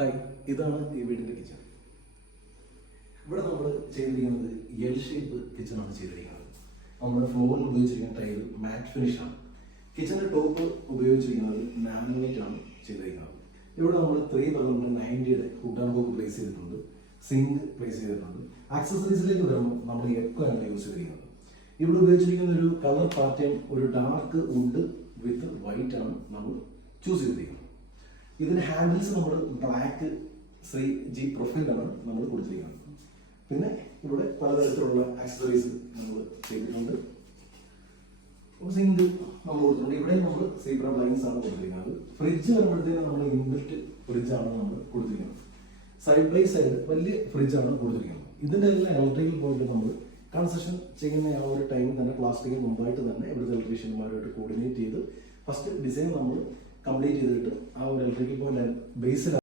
Hi, ഇതാണ് ഈ വീടിൻ്റെ കിച്ചൺ. ഇവിടെ നമ്മൾ ചെയ്തിരിക്കുന്നത് എൽ ഷേപ്പ് കിച്ചണാണ് ചെയ്തിരിക്കുന്നത്. നമ്മുടെ ഫ്ലോറിൽ ഉപയോഗിച്ചിരിക്കുന്ന ടൈൽ മാറ്റ് ഫിനിഷാണ്. കിച്ചണിൻ്റെ ടോപ്പ് ഉപയോഗിച്ചിരിക്കുന്നത് ലാമിനേറ്റ് ആണ് ചെയ്തിരിക്കുന്നത്. ഇവിടെ നമ്മൾ 390 ഹുഡ് ആൻഡ് ഹോക്ക് പ്ലേസ് ചെയ്തിട്ടുണ്ട്, സിങ്ക് പ്ലേസ് ചെയ്തിട്ടുണ്ട്. ആക്സസറീസിലേക്ക് വരുമ്പോൾ നമ്മൾ എക്കോ ആണ് യൂസ് ചെയ്തിരിക്കുന്നത്. ഇവിടെ ഉപയോഗിച്ചിരിക്കുന്ന ഒരു കളർ പാറ്റേൺ ഒരു ഡാർക്ക് വുഡ് വിത്ത് വൈറ്റ് ആണ് നമ്മൾ ചൂസ് ചെയ്തിരിക്കുന്നത്. ഇതിന്റെ ഹാൻഡിൽസ് നമ്മൾ ബ്ലാക്ക് CG പ്രൊഫൈലാണ് നമ്മൾ കൊടുത്തിരിക്കുന്നത്. പിന്നെ ഇവിടെ പലതരത്തിലുള്ള ആക്സസറീസ് നമ്മൾ ചെയ്തിട്ടുണ്ട്. സിങ്ക് നമ്മൾ കൊടുത്തിട്ടുണ്ട്. ഇവിടെ നമ്മൾ സീബ്ര ബ്ലൈൻസ് ആണ് കൊടുത്തിരിക്കുന്നത്. ഫ്രിഡ്ജ് വരുമ്പോഴത്തേക്കും നമ്മൾ ഇൻബിൽറ്റ് ഫ്രിഡ്ജാണ് നമ്മൾ കൊടുത്തിരിക്കുന്നത്. സൈഡ് ബൈ സൈഡ് വലിയ ഫ്രിഡ്ജാണ് കൊടുത്തിരിക്കുന്നത്. ഇതിന്റെ എല്ലാം ഇലക്ട്രിക്കൽ പോയിട്ട് നമ്മൾ കൺസ്ട്രക്ഷൻ ചെയ്യുന്ന ആ ഒരു ടൈമിൽ തന്നെ പ്ലാസ്റ്റിക്കിന് മുമ്പായിട്ട് തന്നെ ഇവിടുത്തെ ഇലക്ട്രീഷ്യന്മാരുമായിട്ട് കോർഡിനേറ്റ് ചെയ്ത് ഫസ്റ്റ് ഡിസൈൻ നമ്മൾ കംപ്ലീറ്റ് ചെയ്തിട്ട് ആ ഒരു ഇലക്ട്രിക്കൽ പോയിന്റ് ബേസിൽ